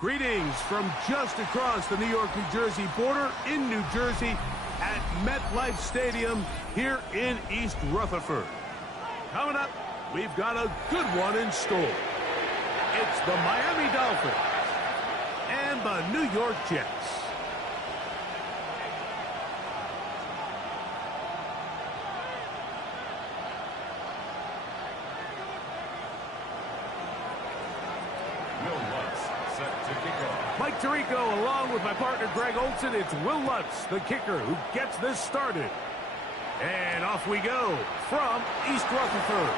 Greetings from just across the New York-New Jersey border in New Jersey at MetLife Stadium here in East Rutherford. Coming up, we've got a good one in store. It's the Miami Dolphins and the New York Jets. Mike Tirico, along with my partner Greg Olson, it's Will Lutz, the kicker, who gets this started. And off we go from East Rutherford.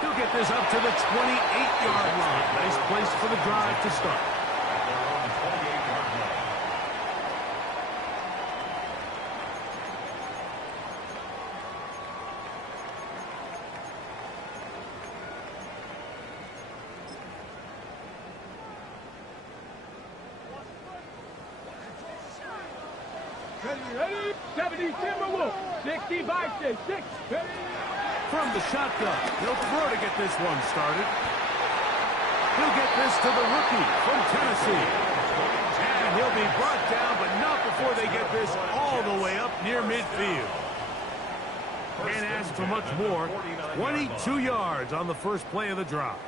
He'll get this up to the 28-yard line. Nice place for the drive to start. Ready, 70 Timberwolf, 60 by 6, ready. From the shotgun, he'll throw to get this one started. He'll get this to the rookie from Tennessee. And he'll be brought down, but not before they get this all the way up near midfield. Can't ask for much more. 22 yards on the first play of the drive.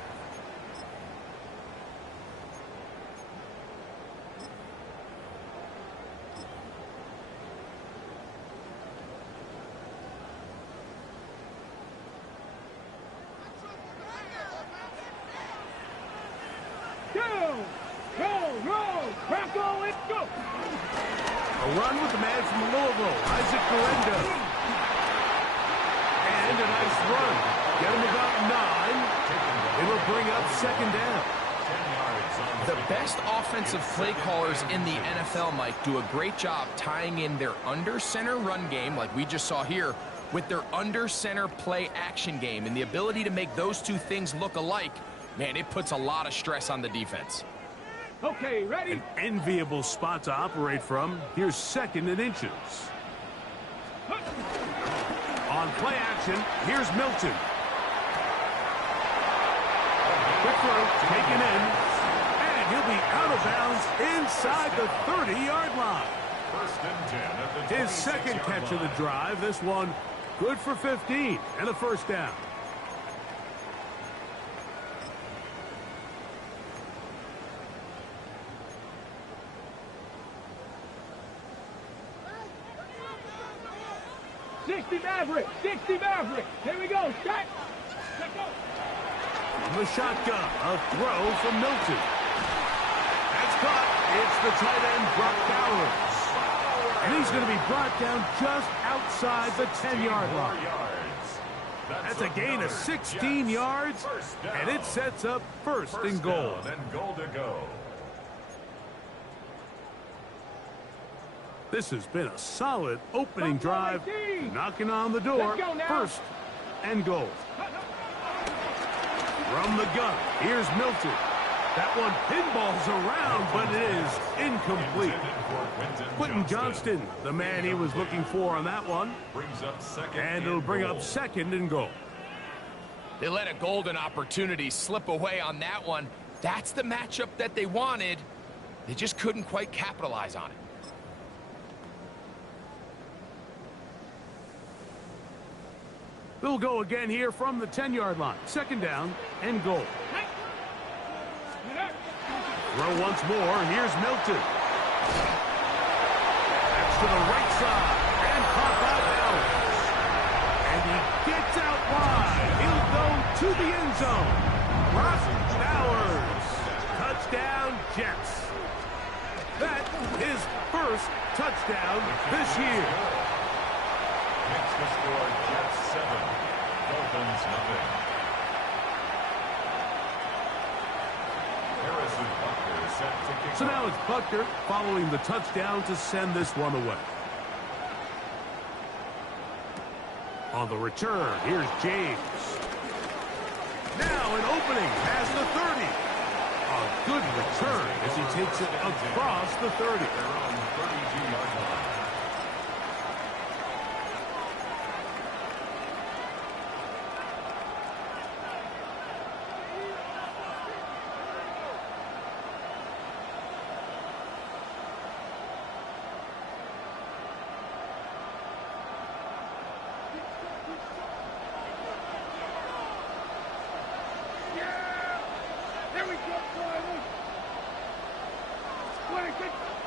A run with the man from Louisville, Isaac Garendo. And a nice run. Get him about 9. It'll bring up second down. The best offensive play callers in the NFL, Mike, do a great job tying in their under-center run game, like we just saw here, with their under-center play action game. And the ability to make those two things look alike, man, it puts a lot of stress on the defense. Okay, ready? An enviable spot to operate from. Here's second and inches. On play action, here's Milton. Quick throw, taken in. And he'll be out of bounds inside the 30-yard line. First and 10 at the His second catch of the drive. This one good for 15 and a first down. Maverick, 60 Maverick. Here we go, shot. Let's go. The shotgun, a throw from Milton. That's caught. It's the tight end, Brock Bowers. And he's going to be brought down just outside the 10-yard line. That's a gain of 16 yards, and it sets up first and goal. And goal to go. This has been a solid opening drive, knocking on the door, first and goal. From the gun, here's Milton. That one pinballs around, but it is incomplete. Quentin Johnston, the man he was looking for on that one. And it'll bring up second and goal. They let a golden opportunity slip away on that one. That's the matchup that they wanted. They just couldn't quite capitalize on it. They'll go again here from the 10-yard line. Second down and goal. Throw once more. Here's Milton. That's to the right side. And caught by Bowers. And he gets out wide. He'll go to the end zone. Brock Bowers. Touchdown, Jets. That is first touchdown this year. Makes the score Jets 7, Dolphins nothing. Harrison Butker set to kick. So now it's Butker following the touchdown to send this one away. On the return, here's James. Now an opening past the 30. A good return as he takes it across the 30. Their own 32-yard line.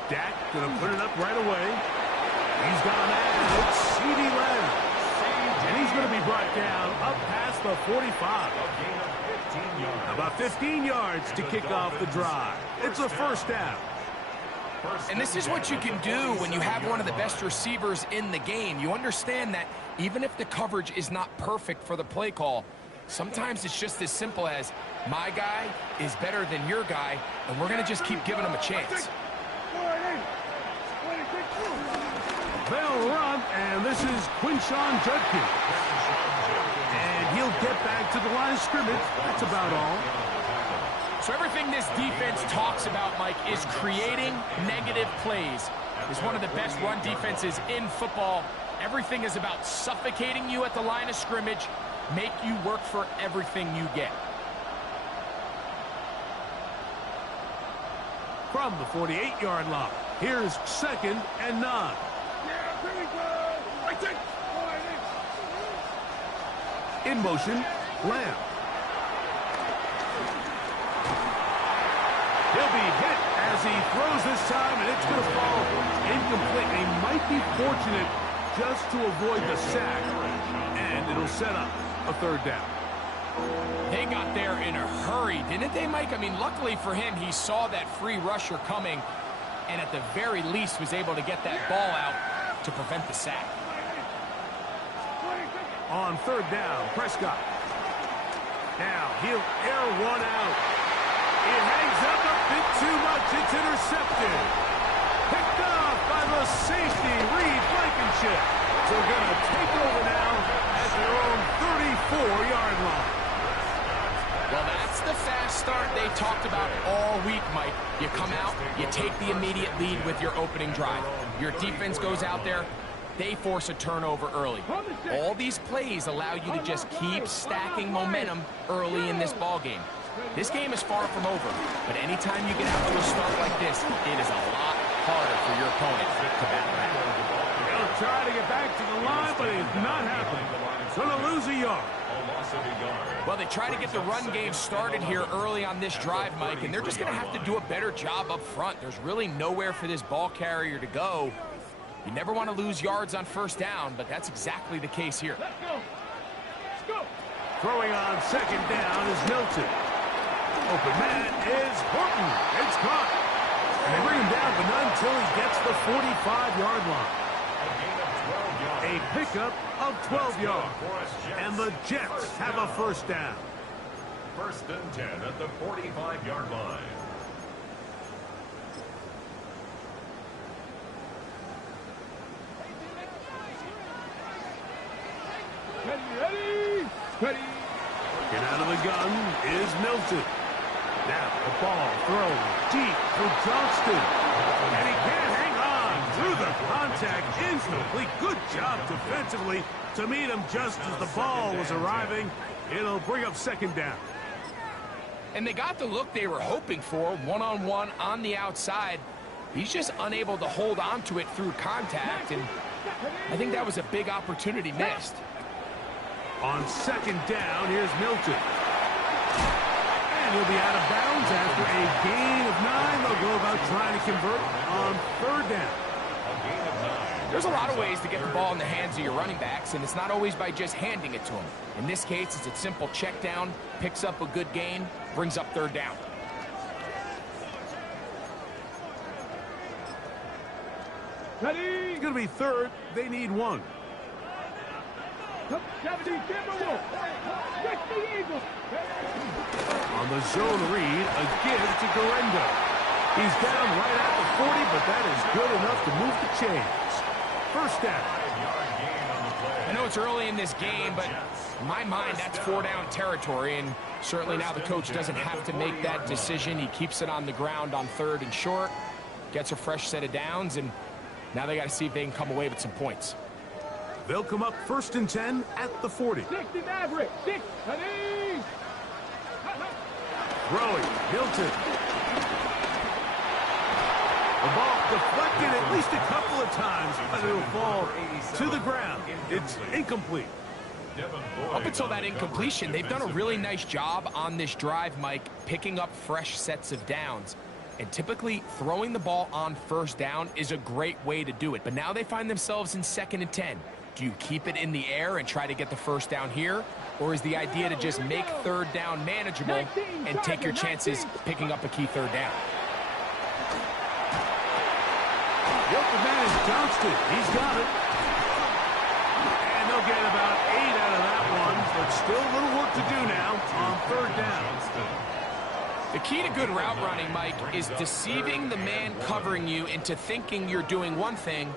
Dak gonna put it up right away. He's got a man. It's CeeDee Lamb. And he's going to be brought down up past the 45. About 15 yards to kick off the drive. It's a first down. And this is what you can do when you have one of the best receivers in the game. You understand that even if the coverage is not perfect for the play call, sometimes it's just as simple as my guy is better than your guy, and we're going to just keep giving him a chance. They'll run, and this is Quinshawn Judkins. And he'll get back to the line of scrimmage. That's about all. So everything this defense talks about, Mike, is creating negative plays. It's one of the best run defenses in football. Everything is about suffocating you at the line of scrimmage, make you work for everything you get. From the 48-yard line, here's 2nd and 9. In motion, Lamb. He'll be hit as he throws this time, and it's going to fall incomplete. They might be fortunate just to avoid the sack, and it'll set up a 3rd down. They got there in a hurry, didn't they, Mike? I mean, luckily for him, he saw that free rusher coming, and at the very least was able to get that ball out to prevent the sack. On 3rd down, Prescott. Now he'll air one out. It hangs up a bit too much. It's intercepted. Picked off by the safety, Reed Blankenship. So going to take over now at their own 34-yard line. Well, that's the fast start they talked about all week, Mike. You come out, you take the immediate lead with your opening drive. Your defense goes out there, they force a turnover early. All these plays allow you to just keep stacking momentum early in this ball game. This game is far from over, but anytime you get out to a start like this, it is a lot harder for your opponent to battle back. He'll try to get back to the line, but it's not happening. Going to lose a yard. Well, they try to get the run game started here early on this drive, Mike, and they're just going to have to do a better job up front. There's really nowhere for this ball carrier to go. You never want to lose yards on 1st down, but that's exactly the case here. Let's go. Let's go. Throwing on 2nd down is Milton. Open man is Horton. It's caught. And they bring him down, but not until he gets the 45-yard line. A pickup of 12 yards. And the Jets have a 1st down. 1st and 10 at the 45-yard line. Ready. Ready. Working out of the gun is Milton. Now the ball thrown deep for Johnston. And he can't hang on through the contact. Incomplete. Good job defensively to meet him just as the ball was arriving. It'll bring up 2nd down. And they got the look they were hoping for, one-on-one on the outside. He's just unable to hold on to it through contact, and I think that was a big opportunity missed. On 2nd down, here's Milton. And he'll be out of bounds after a gain of 9. They'll go about trying to convert on 3rd down. There's a lot of ways to get the ball in the hands of your running backs, and it's not always by just handing it to them. In this case, it's a simple check down, picks up a good gain, brings up 3rd down. Ready. It's going to be 3rd. They need 1. 70 Timberwolves. 60 Eagles. On the zone read, a give to Garendo. He's down right at the 40, but that is good enough to move the chains. 1st down. I know it's early in this game, but in my mind, that's 4-down territory, and certainly now the coach doesn't have to make that decision. He keeps it on the ground on 3rd and short, gets a fresh set of downs, and now they got to see if they can come away with some points. They'll come up 1st and 10 at the 40. 60 Maverick. 6. Ready. Throwing, Milton. The ball deflected at least a couple of times, but it'll fall to the ground. It's incomplete. Up until that incompletion, they've done a really nice job on this drive, Mike, picking up fresh sets of downs. And typically, throwing the ball on first down is a great way to do it. But now they find themselves in 2nd and 10. Do you keep it in the air and try to get the first down here? Or is the idea to just make 3rd down manageable and take your chances picking up a key 3rd down? The open man is Johnston. He's got it. And they'll get about 8 out of that one, but still a little work to do now on 3rd down. The key to good route running, Mike, is deceiving the man covering you into thinking you're doing one thing,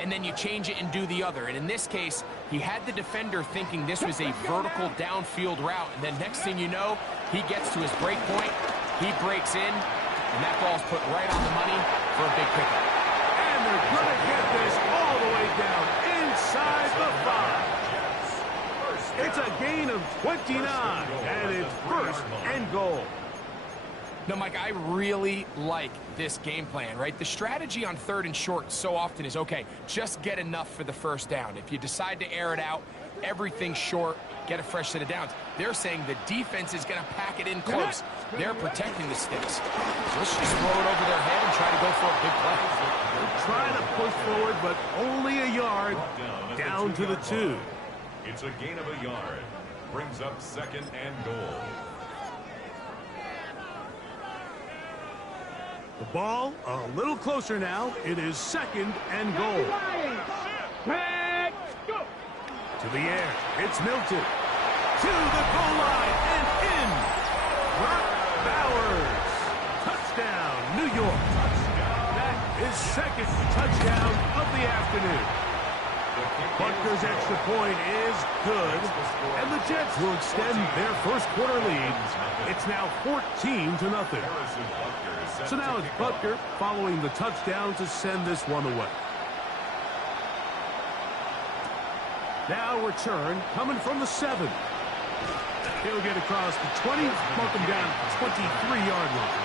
and then you change it and do the other. And in this case, he had the defender thinking this was a vertical downfield route, and then next thing you know, he gets to his break point, he breaks in, and that ball's put right on the money for a big pickup. And they're going to get this all the way down inside the 5. It's a gain of 29, and it's 1st and goal. No, Mike, I really like this game plan, right? The strategy on 3rd and short so often is, okay, just get enough for the first down. If you decide to air it out, everything's short, get a fresh set of downs. They're saying the defense is going to pack it in close. They're protecting the sticks. So let's just throw it over their head and try to go for a big play. They're trying to push forward, but only a yard down to the 2. It's a gain of a yard. Brings up 2nd and goal. The ball a little closer now. It is 2nd and goal. To the air. It's Milton. To the goal line and in. Brock Bowers. Touchdown, New York. That is 2nd touchdown of the afternoon. Butker's extra point is good, and the Jets will extend their first quarter lead. It's now 14-0. So now it's Butker following the touchdown to send this one away. Now return coming from the 7. He'll get across the 20, mark him down at the 23-yard line.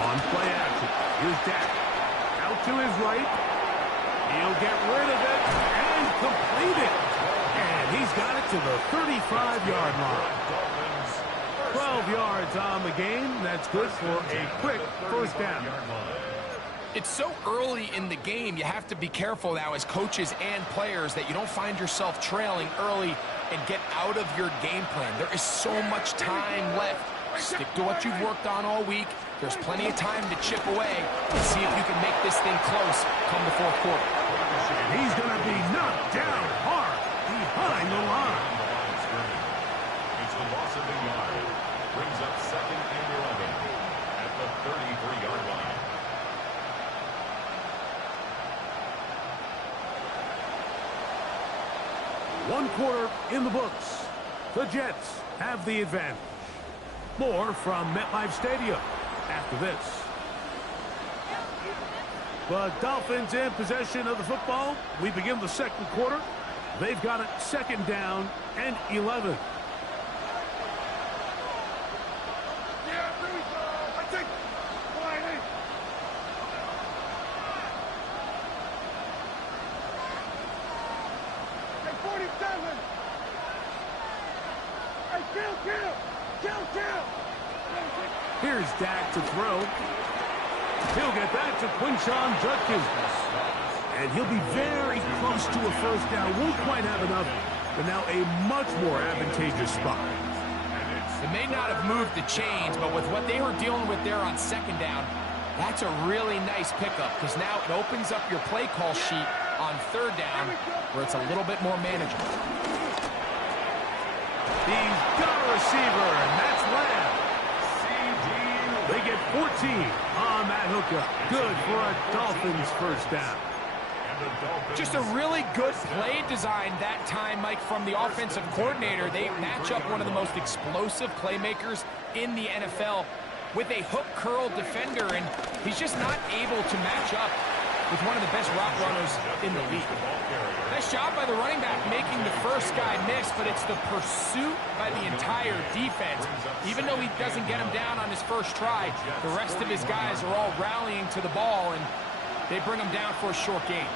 On play action, here's Dak. Out to his right. He'll get rid of it and complete it. And he's got it to the 35-yard line. 12 yards on the game. That's good for a quick first down. It's so early in the game, you have to be careful now as coaches and players that you don't find yourself trailing early and get out of your game plan. There is so much time left. Stick to what you've worked on all week. There's plenty of time to chip away and see if you can make this thing close come the 4th quarter. And he's going to be knocked down hard behind the line. It's a loss of a yard. Brings up 2nd and 11 at the 33-yard line. One quarter in the books. The Jets have the advantage. More from MetLife Stadium after this. The Dolphins in possession of the football. We begin the 2nd quarter. They've got it 2nd down and 11. Here's Dak to throw. He'll get that to Quinshon Judkins. And he'll be very close to a first down. Won't quite have enough, but now a much more advantageous spot. They may not have moved the chains, but with what they were dealing with there on 2nd down, that's a really nice pickup because now it opens up your play call sheet on 3rd down where it's a little bit more manageable. He's got a receiver, and that's Lamb. They get 14 on that hookup. Good for a Dolphins first down. Just a really good play design that time, Mike, from the offensive coordinator. They match up one of the most explosive playmakers in the NFL. with a hook curl defender, and he's just not able to match up with one of the best route runners in the league. Nice job by the running back making the first guy miss, but it's the pursuit by the entire defense. Even though he doesn't get him down on his first try, the rest of his guys are all rallying to the ball, and they bring him down for a short gain.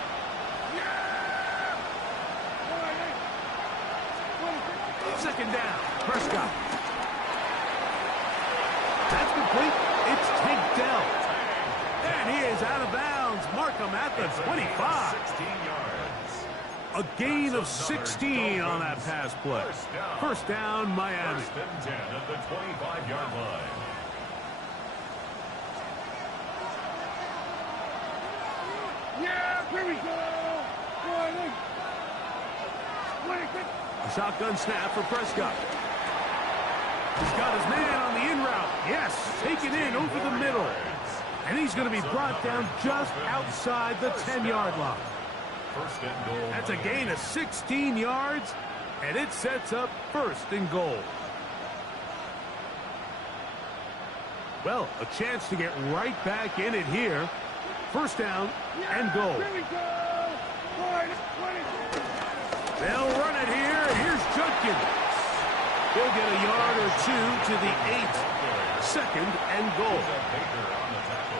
Second down, Prescott. That's complete. It's takedown. And he is out of bounds. Mark him at the 25. 16 yards. A gain of 16 on that pass play. First down, Miami. First and 10 at the 25-yard line. Yeah, here we go. A shotgun snap for Prescott. He's got his man on the in route. Yes, taken in over the middle. And he's going to be brought down just outside the 10-yard line. First and goal. That's a gain of 16 yards, and it sets up first and goal. Well, a chance to get right back in it here. First down and goal. Here we go. They'll run it here. Here's Judkins. He'll get a yard or two to the 8. Second and goal.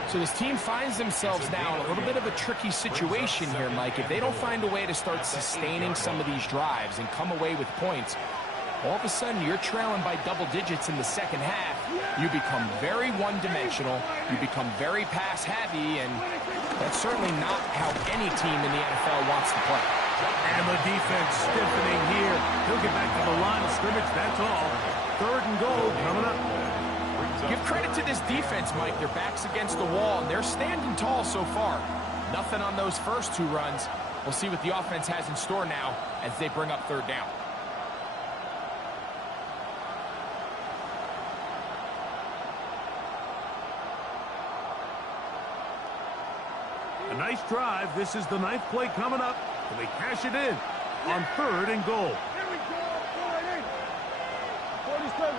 So this team finds themselves now in a little bit of a tricky situation here, Mike. If they don't find a way to start sustaining some of these drives and come away with points, all of a sudden you're trailing by double digits in the second half. You become very one-dimensional. You become very pass-heavy, and that's certainly not how any team in the NFL wants to play. And the defense stiffening here. He'll get back to the line of scrimmage, that's all. Third and goal coming up. Give credit to this defense, Mike. Their back's against the wall, and they're standing tall so far. Nothing on those first two runs. We'll see what the offense has in store now as they bring up third down. A nice drive. This is the 9th play coming up. And they cash it in on third and goal. Here we go. 47.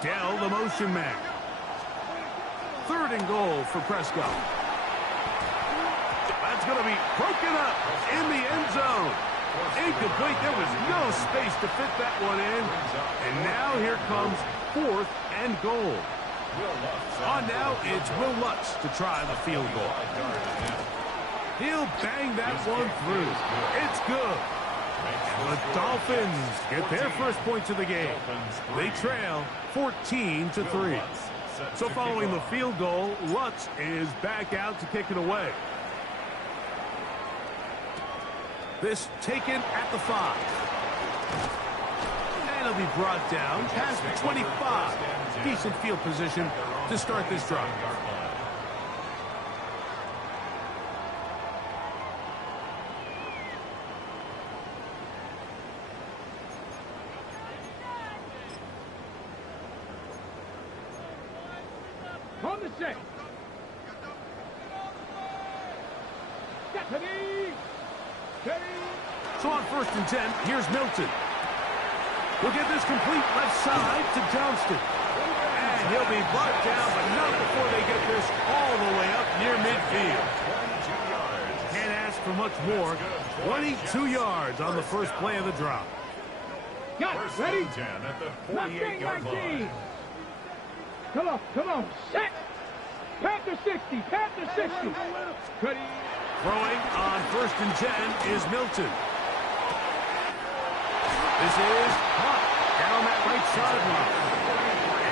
Dell, the motion man. Third and goal for Prescott. That's going to be broken up in the end zone. Incomplete. There was no space to fit that one in. And now here comes fourth and goal. Now it's Will Lutz to try the field goal. He'll bang that one through. It's good. And the Dolphins get their first points of the game. They trail 14-3. So following the field goal, Lutz is back out to kick it away. This taken at the 5. And he'll be brought down past the 25. Decent field position to start this drive. On the set. Stephanie. So on first and 10, here's Milton. We'll get this complete left side to Johnston. And he'll be brought down, but not before they get this all the way up near midfield. Can't ask for much more. 22 yards on the first play of the drop. Got it. Ready? At the Nothing 48-yard like line. these. Come on. Set. Panther 60. Panther 60. Ready. Throwing on first and 10 is Milton. This is caught down that right sideline.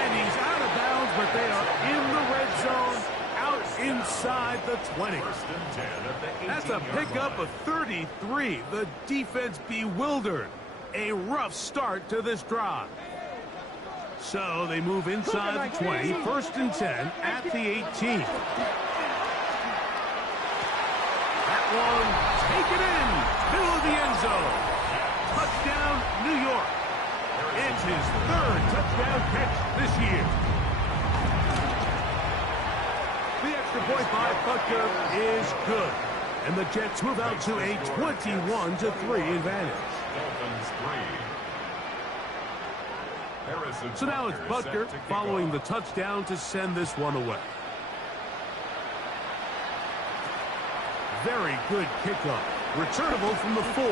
And he's out of bounds, but they are in the red zone, out inside the 20. First and 10 at the 18-yard That's a pickup line. of 33. The defense bewildered. A rough start to this drive. So they move inside the 20. First and 10 at the 18. That one taken in. Middle of the end zone. Touchdown, New York. It's his third touchdown catch this year. The extra point by Butker is good. And the Jets move out to a 21-3 advantage. Dolphins 3. So now it's Butker following the touchdown to send this one away. Very good kickoff. Returnable from the 4.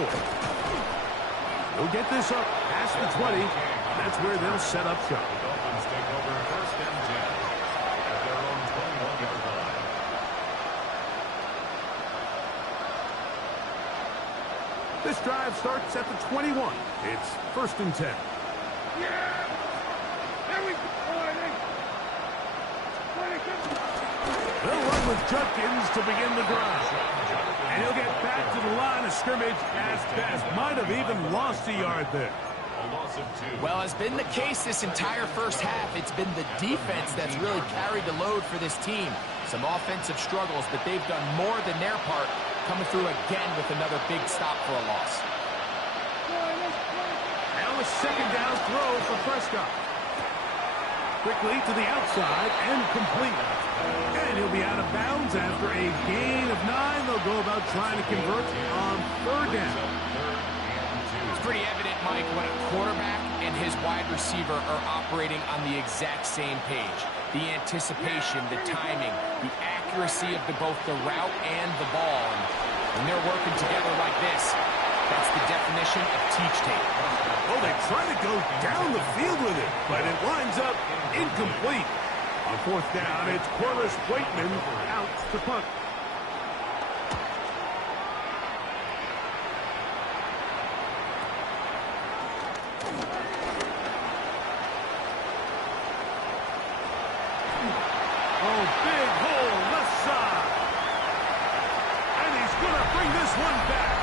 He'll get this up past the 20. That's where they'll set up shop. The Dolphins take over first and 10 at their own 21-yard line. This drive starts at the 21. It's first and 10. Yeah! There we go! They'll run with Judkins to begin the drive. And he'll get back to the line of scrimmage as best. Might have even lost a yard there. A loss of 2. Well, has been the case this entire first half. It's been the defense that's really carried the load for this team. Some offensive struggles, but they've done more than their part, coming through again with another big stop for a loss. Now a second down throw for Prescott. Quickly to the outside and complete. And he'll be out of bounds after a gain of 9. They'll go about trying to convert on third down. It's pretty evident, Mike, when a quarterback and his wide receiver are operating on the exact same page. The anticipation, the timing, the accuracy of both the route and the ball. And when they're working together like this, that's the definition of teach tape. Well, they try to go down the field with it, but it winds up incomplete. On fourth down, it's Corliss Waitman out to punt. Oh, big hole left side. And he's going to bring this one back.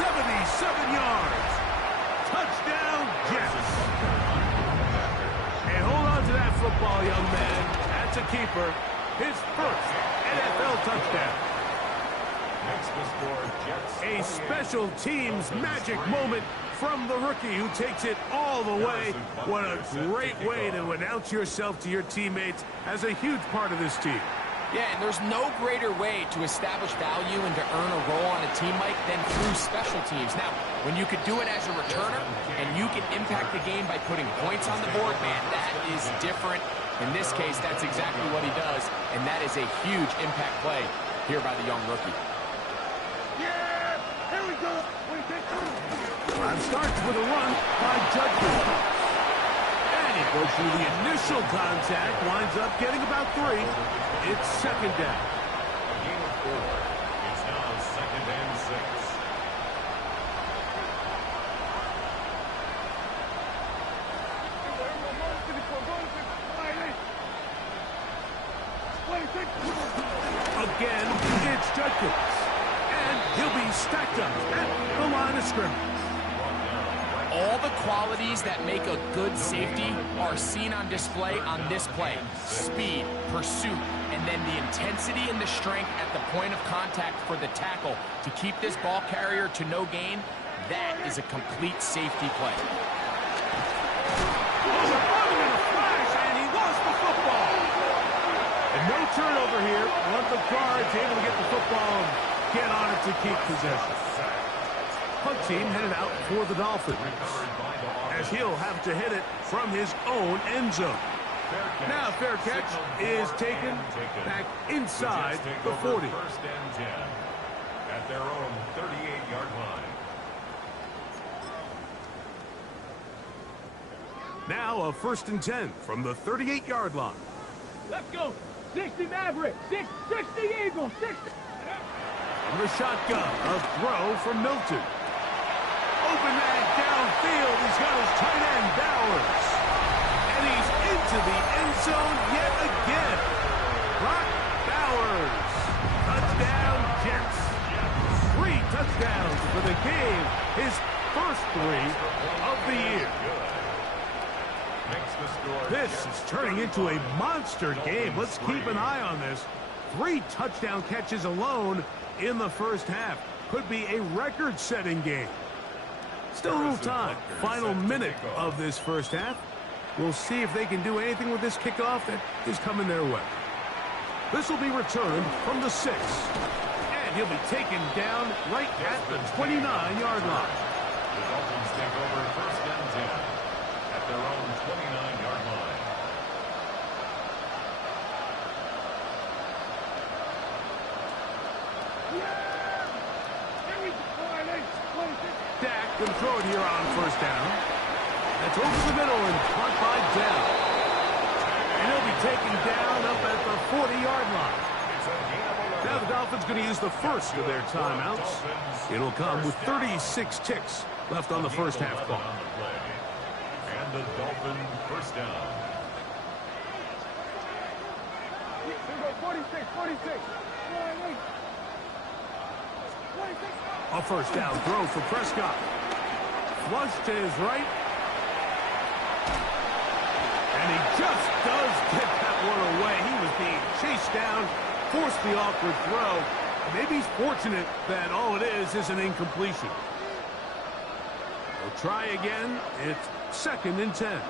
77 yards. Touchdown, Jets. And hold on to that football, young man. That's a keeper. His first NFL touchdown. Makes the score Jets. A special teams magic moment from the rookie who takes it all the way. What a great way to announce yourself to your teammates as a huge part of this team. Yeah, and there's no greater way to establish value and to earn a role on a team, Mike, than through special teams. Now, when you could do it as a returner and you can impact the game by putting points on the board, man, that is different. In this case, that's exactly what he does, and that is a huge impact play here by the young rookie. Yeah! Here we go! Drive starts with a run by Judkins. And he goes through the initial contact, winds up getting about 3. It's second down. A gain of 4. It's now second and 6. Again, it's Judkins. And he'll be stacked up at the line of scrimmage. All the qualities that make a good safety are seen on display on this play. Speed, pursuit, and then the intensity and the strength at the point of contact for the tackle to keep this ball carrier to no gain. That is a complete safety play. And he lost the football. And no turnover here. One of the guards able to get the football and get on it to keep possession. Punt team headed out for the Dolphins, as he'll have to hit it from his own end zone. Now fair catch is taken back inside the 40. First and 10 at their own 38-yard line. Now a first and 10 from the 38-yard line. Let's go! 60 Maverick! 60 Eagles! 60! From the shotgun, a throw from Milton. Open man downfield. He's got his tight end, Bowers. And he's into the end zone yet again. Brock Bowers. Touchdown, Jets. 3 touchdowns for the game. His first 3 of the year. This is turning into a monster game. Let's keep an eye on this. 3 touchdown catches alone in the first half. Could be a record-setting game. Still a little time. Final minute of this first half. We'll see if they can do anything with this kickoff that is coming their way. This will be returned from the 6. And he'll be taken down right at the 29-yard line. The Dolphins take over first and 10 at at their own 29-yard line. Dak can throw it here on first down. That's over the middle and caught by Dell. And he'll be taken down up at the 40-yard line. Now the Dolphins going to use the first of their timeouts. It'll come with 36 ticks left on the first half clock. And the Dolphin first down. 46. A first down throw for Prescott. Flush to his right. And he just does get that one away. He was being chased down, forced the awkward throw. Maybe he's fortunate that all it is an incompletion. They'll try again. It's 2nd and 10.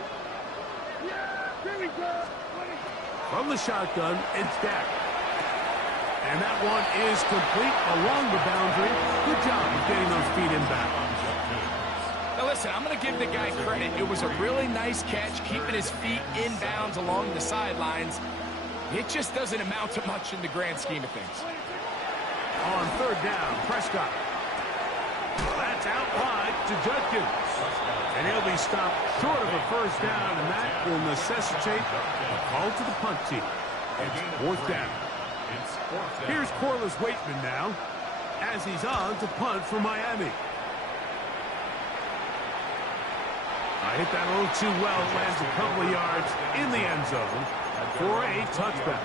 From the shotgun, it's Dak. And that one is complete along the boundary. Good job of getting those feet inbound. Now listen, I'm going to give the guy credit. It was a really nice catch, keeping his feet inbounds along the sidelines. It just doesn't amount to much in the grand scheme of things. On third down, Prescott. That's out wide to Judkins. And he'll be stopped short of a first down, and that will necessitate a call to the punt team. It's 4th down. Here's Corliss Waitman now, as he's on to punt for Miami. I hit that a little too well. It lands a couple of yards in the end zone for a touchdown.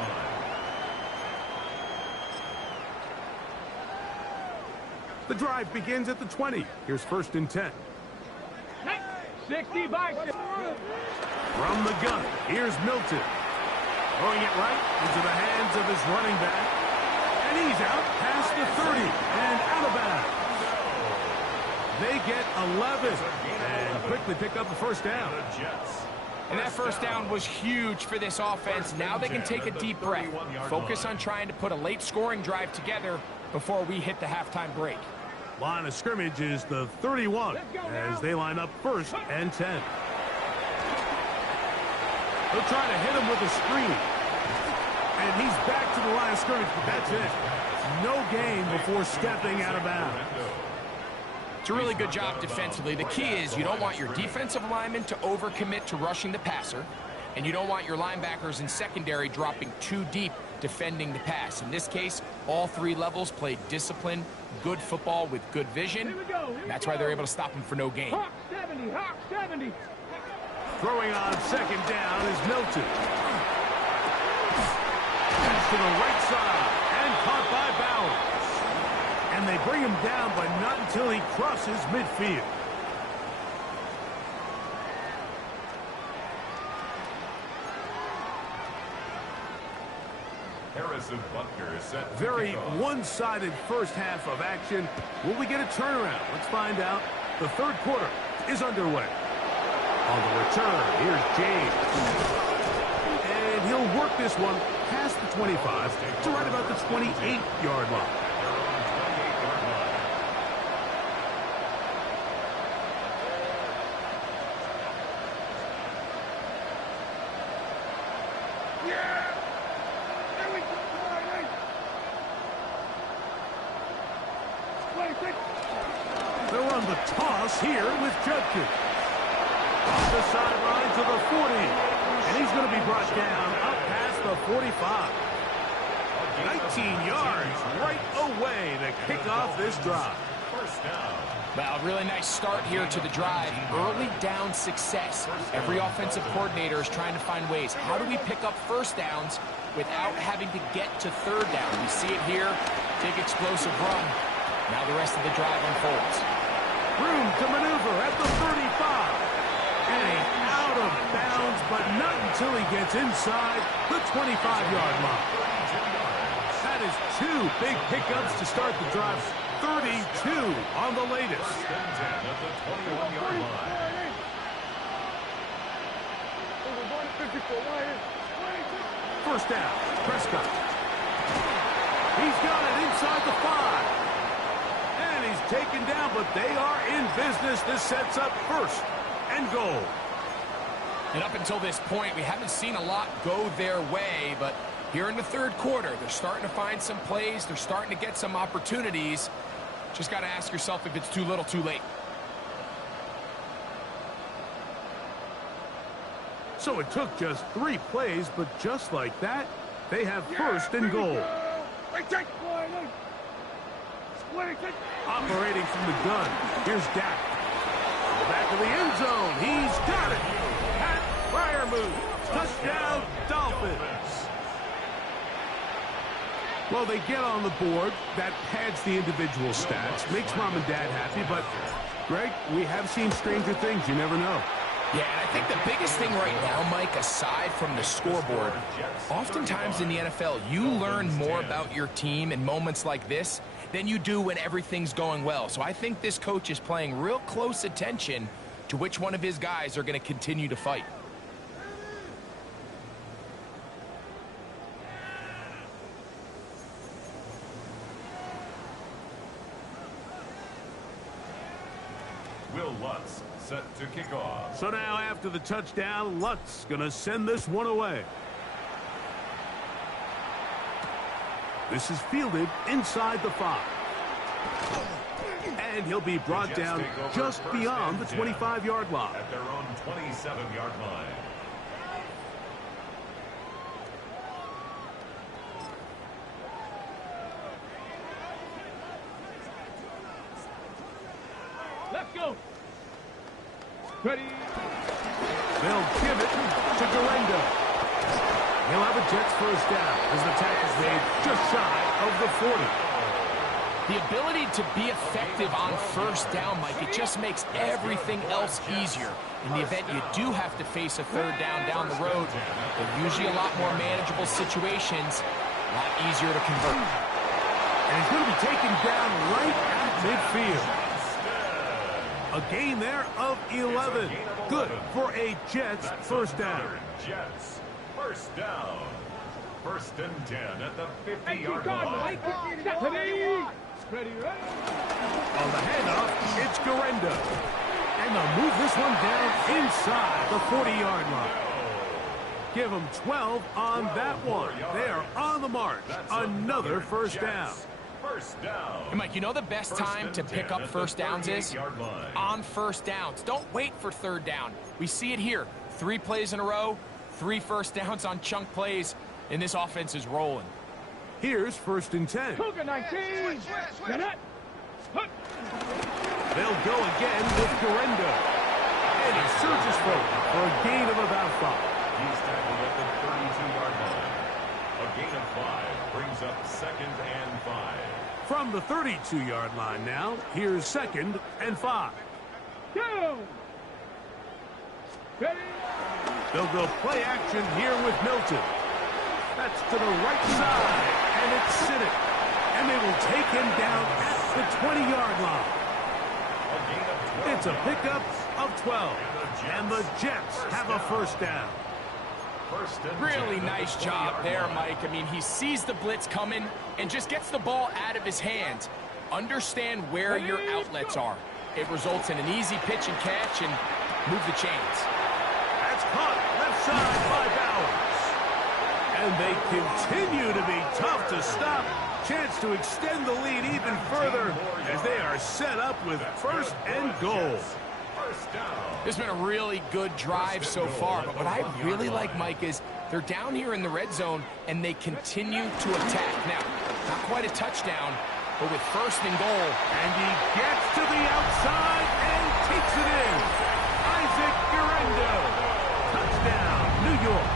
The drive begins at the 20. Here's 1st and 10. 60 back. From the gun, here's Milton. Throwing it right into the hands of his running back. And he's out past the 30 and out of bounds. They get 11 and quickly pick up the first down. And that first down was huge for this offense. Now they can take a deep breath. Focus on trying to put a late scoring drive together before we hit the halftime break. Line of scrimmage is the 31 as they line up 1st and 10. They'll try to hit him with a screen. And he's back to the line of scrimmage, but that's it. No gain before stepping out of bounds. It's a really good job defensively. The key is you don't want your defensive linemen to overcommit to rushing the passer, and you don't want your linebackers in secondary dropping too deep defending the pass. In this case, all 3 levels played disciplined, good football with good vision. That's why they're able to stop him for no gain. Hawk 70. Throwing on 2nd down is Milton. Pass to the right side and caught by Bowers. And they bring him down, but not until he crosses midfield. Harrison Butker is set. Very one-sided first half of action. Will we get a turnaround? Let's find out. The 3rd quarter is underway. On the return, here's James. And he'll work this one past the 25 to right about the 28-yard line. They'll run the toss here with Judkins. Off the sideline to the 40. And he's going to be brought down up past the 45. 19 yards right away to kick off this drive. First down. Well, really nice start here to the drive. Early down success. Every offensive coordinator is trying to find ways. How do we pick up first downs without having to get to 3rd down? We see it here. Big explosive run. Now the rest of the drive unfolds. Room to maneuver at the 35. And out of bounds, but not until he gets inside the 25-yard line. That is 2 big pickups to start the drive. 32 on the latest. At the 21-yard line. First down, Prescott. He's got it inside the 5. And he's taken down, but they are in business. This sets up 1st and goal. And up until this point, we haven't seen a lot go their way, but here in the third quarter, they're starting to find some plays. They're starting to get some opportunities. Just got to ask yourself if it's too little, too late. So it took just 3 plays, but just like that, they have first and goal. Operating from the gun, here's Dak. Back of the end zone, he's got it. Pat Freiermuth, touchdown, Dolphins. Well, they get on the board. That pads the individual stats, makes mom and dad happy, but, Greg, we have seen stranger things. You never know. Yeah, and I think the biggest thing right now, Mike, aside from the scoreboard, oftentimes in the NFL, you learn more about your team in moments like this than you do when everything's going well. So I think this coach is paying real close attention to which one of his guys are going to continue to fight. Will Lutz set to kick off. So now after the touchdown, Lutz going to send this one away. This is fielded inside the 5. And he'll be brought down just beyond the 25-yard line. At their own 27-yard line. Let's go. Ready. They'll give it to Garenda. He'll have a Jets first down as the tackle's made just shy of the 40. The ability to be effective on first down, Mike, it just makes everything else easier. In the event you do have to face a third down the road, they're usually a lot more manageable situations, a lot easier to convert. And he's going to be taken down right at midfield. A gain there of 11. Good for a Jets first down. Jets first down. First and 10 at the 50-yard Ready. line. Ready. On the handoff, it's Garenda. And they'll move this one down inside the 40-yard line. Give them 12 on that one. They are on the march. Another first down. First down. And Mike, you know the best time to pick up first downs is? On first downs. Don't wait for third down. We see it here. 3 plays in a row, 3 first downs on chunk plays, and this offense is rolling. Here's first and 10. Cougar 19. Get it. They'll go again with Garenda. And he surges forward for a gain of about 5. He's tackled at the 32-yard line. A gain of 5 brings up second and 5. From the 32-yard line now, here's second and 5. Go. Ready. They'll go play action here with Milton. That's to the right side, and it's Siddick. And they will take him down at the 20-yard line. It's a pickup of 12, and the Jets have a first down. Really nice job there, Mike. I mean, he sees the blitz coming and just gets the ball out of his hands. Understand where your outlets are. It results in an easy pitch and catch and move the chains. That's caught left side by Bowers. And they continue to be tough to stop. Chance to extend the lead even further as they are set up with first and goal. It's been a really good drive so far, but what I really like, Mike, is they're down here in the red zone and they continue to attack. Now, not quite a touchdown, but with first and goal. And he gets to the outside and takes it in. Isaac Garendo. Touchdown, New York.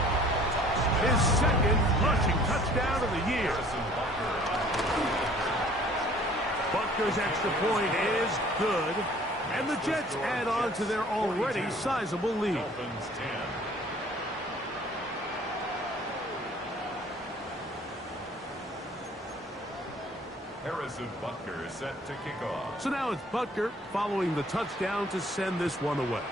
His second rushing touchdown of the year. Butker's extra point is good. And the Jets add on to their already sizable lead. Harrison Butker is set to kick off. So now it's Butker following the touchdown to send this one away.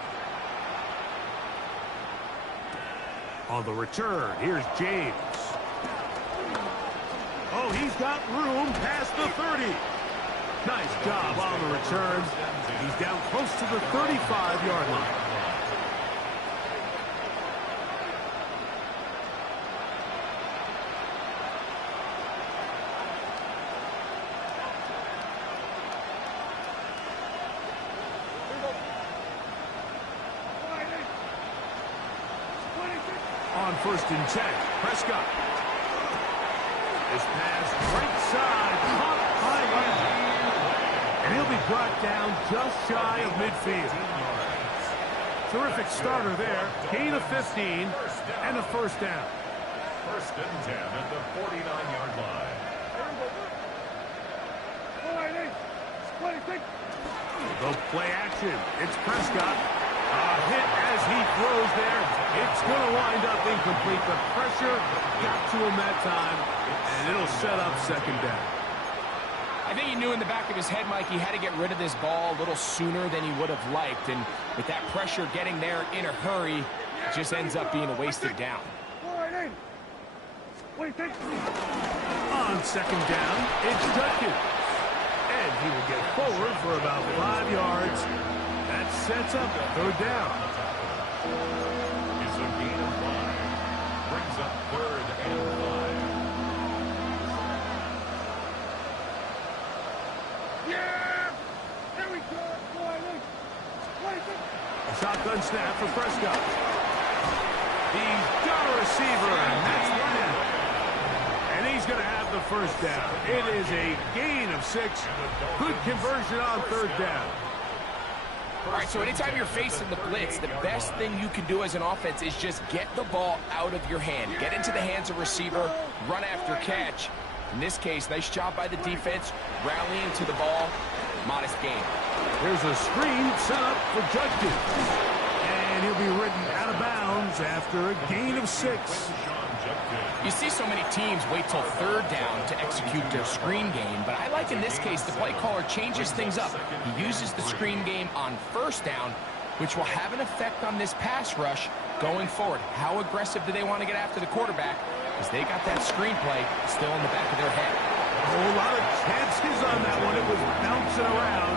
On the return, here's James. Oh, he's got room past the 30. Nice job on the return. He's down close to the 35-yard line. first and 10. Prescott. This pass right side, caught by Lamb. And he'll be brought down just shy of midfield. Terrific starter there. Gain of 15 and a first down. First and 10 at the 49-yard line. Go play action. It's Prescott. Hit as he throws there. It's going to wind up incomplete. The pressure got to him that time, and it'll set up second down. I think he knew in the back of his head, Mike, he had to get rid of this ball a little sooner than he would have liked. And with that pressure getting there in a hurry, it just ends up being a wasted down. On second down, it's Judkins. And he will get forward for about 5 yards. That sets up third down. It's a gain of 5. Brings up third and 5. Yeah! There we go. A shotgun snap for Prescott. He's got a receiver, and that's Lamb. And he's going to have the first down. It is a gain of 6. Good conversion on third down. All right, so anytime you're facing the blitz, the best thing you can do as an offense is just get the ball out of your hand. Get into the hands of receiver, run after catch. In this case, nice job by the defense, rallying to the ball. Modest gain. Here's a screen set up for Judkins. And he'll be ridden out of bounds after a gain of 6. You see so many teams wait till third down to execute their screen game, but I like in this case the play caller changes things up. He uses the screen game on first down, which will have an effect on this pass rush going forward. How aggressive do they want to get after the quarterback? Because they got that screenplay still in the back of their head. A whole lot of chances on that one. It was bouncing around,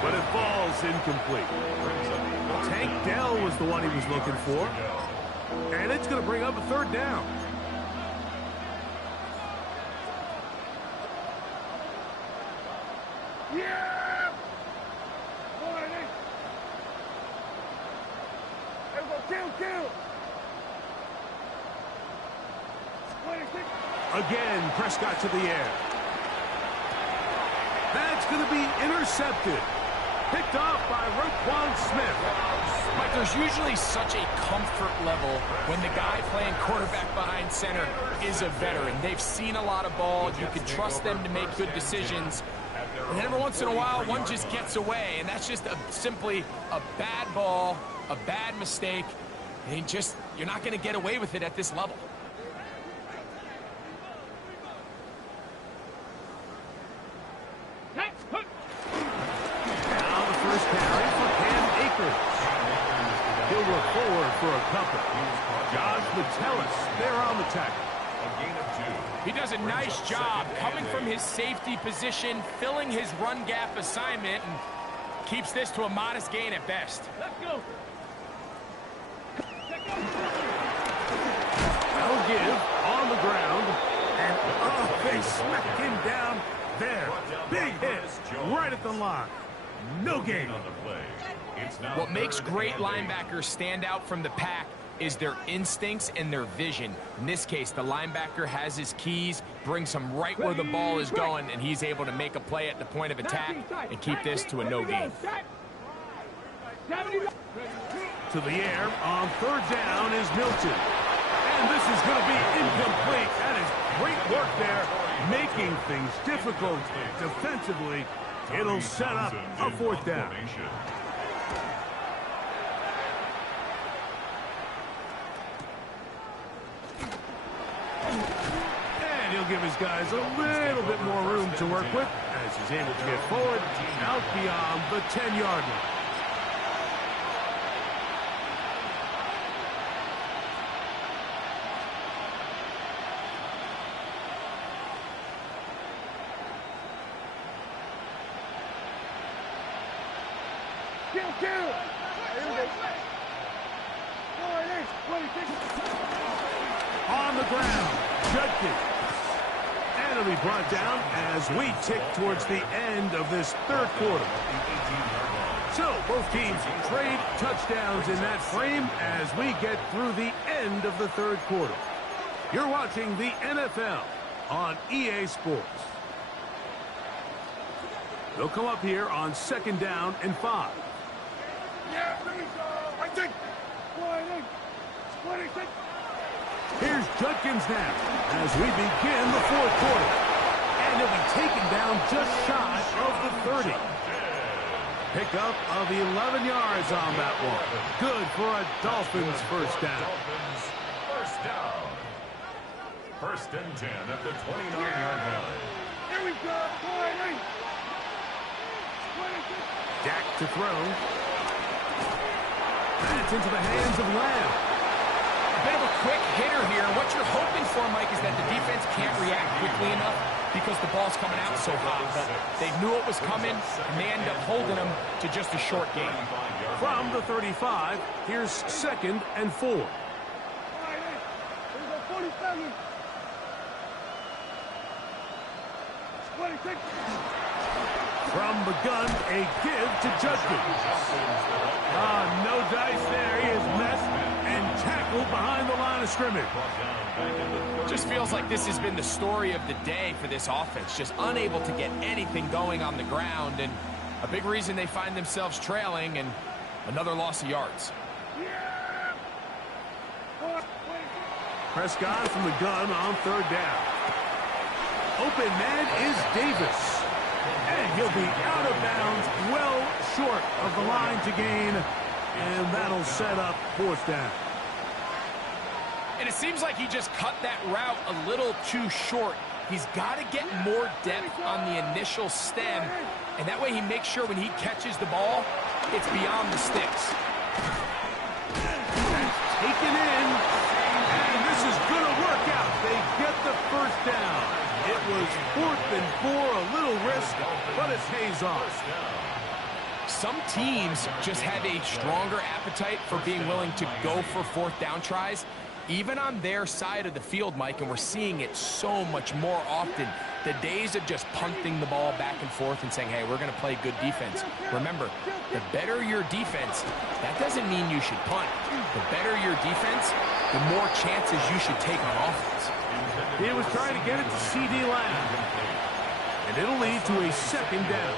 but it falls incomplete. Tank Dell was the one he was looking for. And it's going to bring up a third down. Yeah! Kill! Again, Prescott to the air. That's going to be intercepted. Picked off by Roquan Smith. Mike, there's usually such a comfort level when the guy playing quarterback behind center is a veteran. They've seen a lot of ball. You can trust them to make good decisions. And then every once in a while, one just gets away, and that's just simply a bad ball, a bad mistake. And you're not going to get away with it at this level. Now the first carry for Cam Akers. He'll work forward for a couple. Josh Metellus there on the tackle. A gain of 2. He does a nice job coming from his safety position, filling his run gap assignment, and keeps this to a modest gain at best. Let's go. They'll give on the ground, and they smack him down there. Big hit right at the line. No gain. On the play. It's now What makes third great and 8. linebackers stand out from the pack is their instincts and their vision. In this case, the linebacker has his keys, brings him right where the ball is going, and he's able to make a play at the point of attack and keep this to a no gain. To the air on third down is Milton. And this is going to be incomplete. That is great work there, making things difficult defensively. It'll set up a fourth down. And he'll give his guys a little bit more room to work with as he's able to get forward out beyond the 10-yard line. On the ground, Judkins. And it'll be brought down as we tick towards the end of this third quarter. So both teams trade touchdowns in that frame as we get through the end of the third quarter. You're watching the NFL on EA Sports. They'll come up here on 2nd down and 5. Here's Judkins now as we begin the fourth quarter. And he'll be taken down just shy of the 30. Pickup of 11 yards on that one. Good for a Dolphins first down. First down. 1st and 10 at the 29-yard line. Here we go. Dak to throw. That's into the hands of Lamb. A bit of a quick hitter here. What you're hoping for, Mike, is that the defense can't react quickly enough because the ball's coming out so hot. But they knew it was coming, and they end up holding them to just a short gain. From the 35, here's 2nd and 4. From the gun, a give to Judkins. No dice there. He is messed and tackled behind the line of scrimmage. Just feels like this has been the story of the day for this offense. Just unable to get anything going on the ground, and a big reason they find themselves trailing, and another loss of yards. Prescott from the gun on 3rd down. Open man is Davis. And he'll be out of bounds, well short of the line to gain. And that'll set up 4th down. And it seems like he just cut that route a little too short. He's got to get more depth on the initial stem. And that way he makes sure when he catches the ball, it's beyond the sticks. That's taken in. And this is going to work out. They get the first down. It was 4th and 4, a little risk, but it pays off. Some teams just have a stronger appetite for being willing to go for 4th down tries, even on their side of the field, Mike, and we're seeing it so much more often. The days of just punting the ball back and forth and saying, hey, we're going to play good defense. Remember, the better your defense, that doesn't mean you should punt. The better your defense, the more chances you should take on offense. He was trying to get it to C.D. Lamb. And it'll lead to a 2nd down.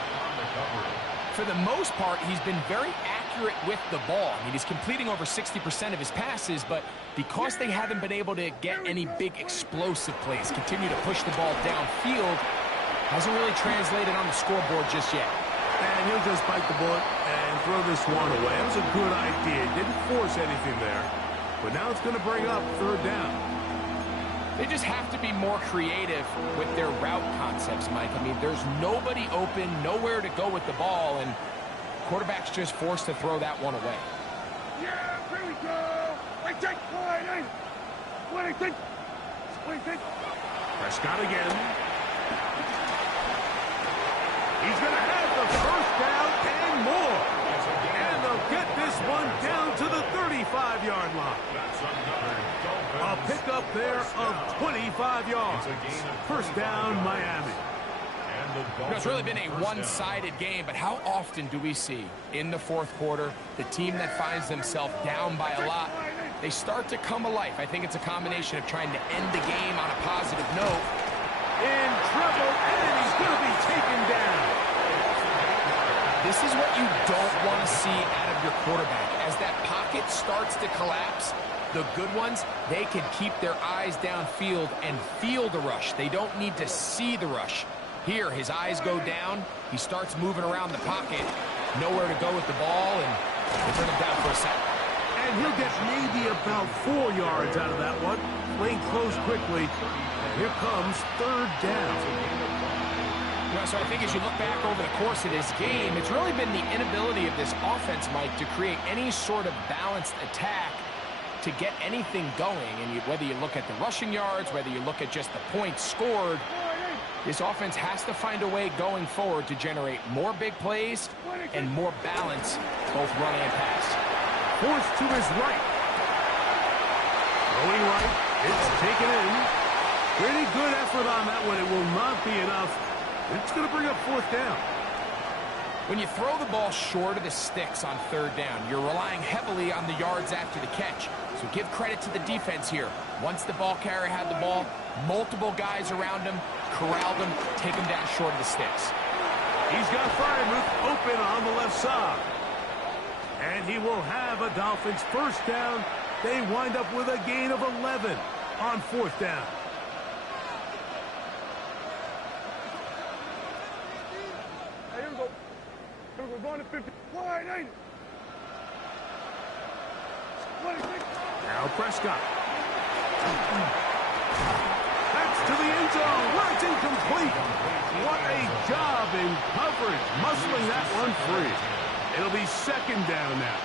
For the most part, he's been very accurate with the ball. I mean, he's completing over 60% of his passes, but because they haven't been able to get any big explosive plays, continue to push the ball downfield, hasn't really translated on the scoreboard just yet. And he'll just bite the bullet and throw this one away. It was a good idea. Didn't force anything there. But now it's going to bring up 3rd down. They just have to be more creative with their route concepts, Mike. I mean, there's nobody open, nowhere to go with the ball, and quarterback's just forced to throw that one away. Yeah, here we go. Prescott again. He's going to have the first down and more. And they'll get this one down to the 35-yard line. A pickup there of 25 yards. First down, Miami. You know, it's really been a one-sided game, but how often do we see in the 4th quarter the team that finds themselves down by a lot, they start to come alive? I think it's a combination of trying to end the game on a positive note. In trouble, and he's going to be taken down. This is what you don't want to see out of your quarterback. As that pocket starts to collapse, the good ones, they can keep their eyes downfield and feel the rush. They don't need to see the rush. Here, his eyes go down. He starts moving around the pocket. Nowhere to go with the ball, and they bring him down for a sack. And he'll get maybe about 4 yards out of that one. Playing close quickly. And here comes 3rd down. Well, so I think as you look back over the course of this game, it's really been the inability of this offense, Mike, to create any sort of balanced attack to get anything going. And whether you look at the rushing yards, whether you look at just the points scored, this offense has to find a way going forward to generate more big plays and more balance, both run and pass. Forced to his right. Throwing right. It's taken in. Pretty good effort on that one. It will not be enough. It's going to bring up 4th down. When you throw the ball short of the sticks on third down, you're relying heavily on the yards after the catch. So give credit to the defense here. Once the ball carrier had the ball, multiple guys around him, corralled him, take him down short of the sticks. He's got Freiermuth open on the left side. And he will have a Dolphins first down. They wind up with a gain of 11 on fourth down. Here we go. We're going to 50. Wide, ain't it? 26. Now Prescott. That's to the end zone. Where it's incomplete. What a job in coverage, muscling that one free. It'll be second down now.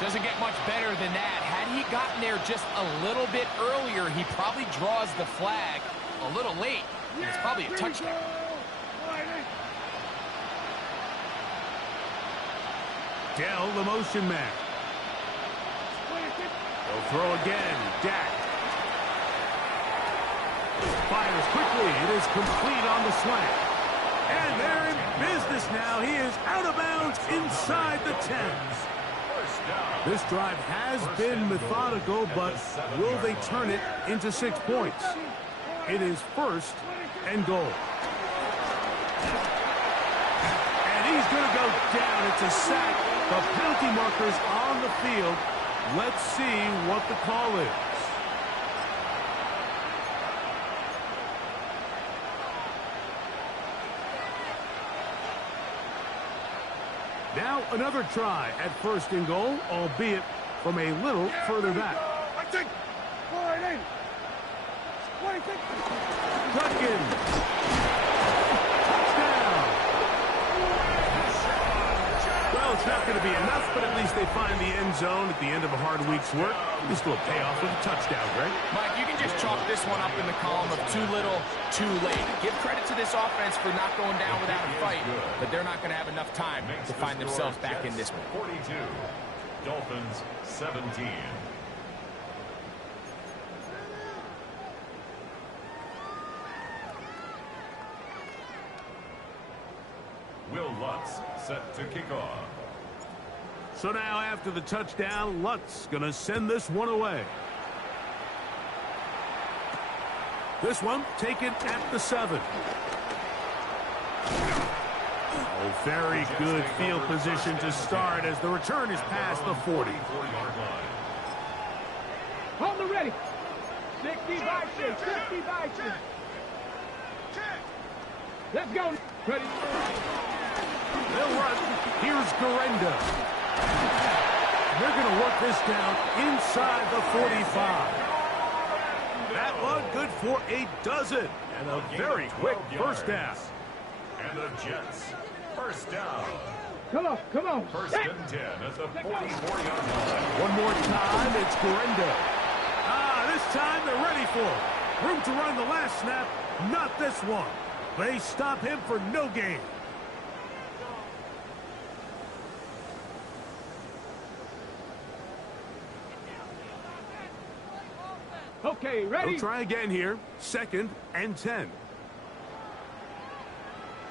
Doesn't get much better than that. Had he gotten there just a little bit earlier, he probably draws the flag a little late. And it's probably a touchdown. Dell, the motion man. He'll throw again. Dak. Fires quickly. It is complete on the slant. And they're in business now. He is out of bounds inside the 10. This drive has been methodical, but will they turn it into 6 points? It is first and goal. And he's going to go down. It's a sack. The penalty marker's on the field. Let's see what the call is. Now another try at first and goal, albeit from a little further back. I think. Wide, ain't it? 26. Judkins. Touchdown. Well, it's not going to be enough, but at least they find the end zone at the end of a hard week's work. This will pay off with a touchdown, Greg. Mike, you can just chalk this one up in the column of too little, too late. Give credit to this offense for not going down without a fight, but they're not going to have enough time to find themselves back in this one. 42. Dolphins 17. Will Lutz set to kick off. So now after the touchdown, Lutz going to send this one away. This one taken at the 7. Oh, very good field position to start as the return is past the 40. Hold the ready. 60 by 6. 60 by 6. Let's go. Ready. They'll run. Here's Garenda. They're going to work this down inside the 45. That one good for a dozen. And a very quick first down. And the Jets first down. Come on, come on. First and 10 at the 44-yard line. One more time, it's Garenda. This time they're ready for it. Room to run the last snap, not this one. They stop him for no gain. Okay, ready? They'll try again here. Second and 10.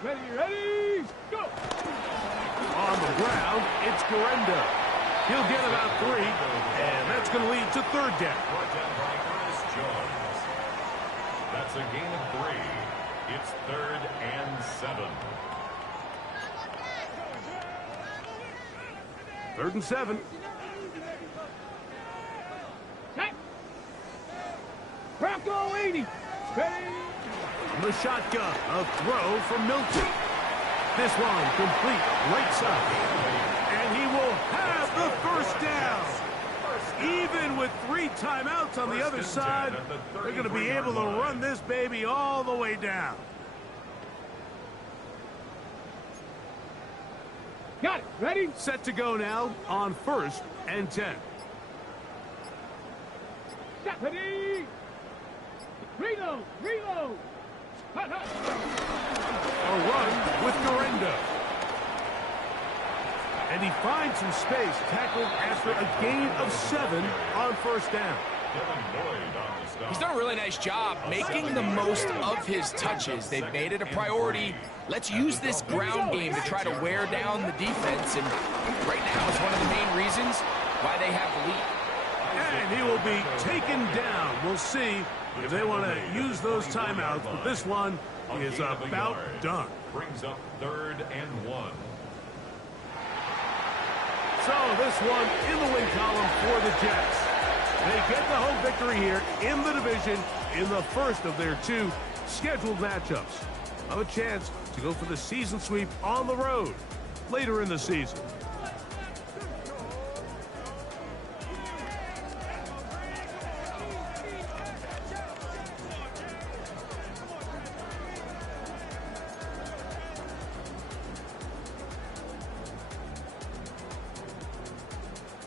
Ready, ready, go! On the ground, it's Garenda. He'll get about 3, and that's going to lead to third down. Brought down by Ernest Jones. That's a gain of 3. It's 3rd and 7. 3rd and 7. Set. Bronco 80. Ready? The shotgun, a throw from Milton. This one complete, right side. And he will have the first down. Even with 3 timeouts on the other side, they're going to be able to run this baby all the way down. Got it. Ready? Set to go now on 1st and 10. Stop. Ready? Reload. Reload. Hut, hut. A run with Garenda. And he finds some space, tackled after a gain of 7 on first down. He's done a really nice job making the most of his touches. They've made it a priority. Let's use this ground game to try to wear down the defense, and right now it's one of the main reasons why they have the lead. And he will be taken down. We'll see if they want to use those timeouts, but this one is about done. Brings up 3rd and 1. So this one in the win column for the Jets. They get the home victory here in the division in the first of their 2 scheduled matchups. Have a chance to go for the season sweep on the road later in the season.